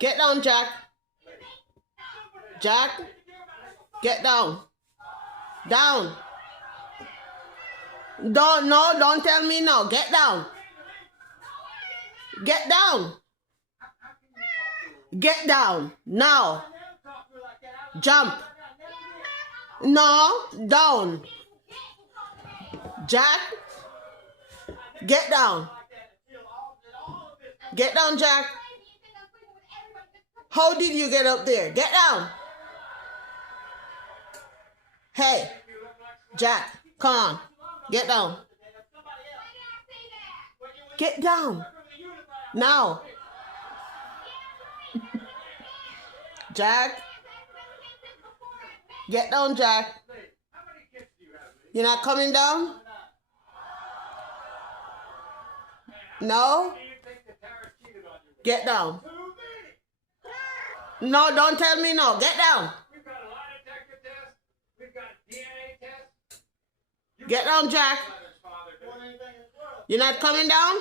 Get down, Jack. Jack, get down. Down. Don't tell me no. Get down. Get down. Get down. Now. Jump. No, down. Jack, get down. Get down, Jack. How did you get up there? Get down. Hey, Jack, come on. Get down. Get down. Now. Jack. Get down, Jack. You're not coming down? No? Get down. No, don't tell me no. Get down. We've got a lie detector test. We've got DNA test. Get down, Jack. You're not coming down?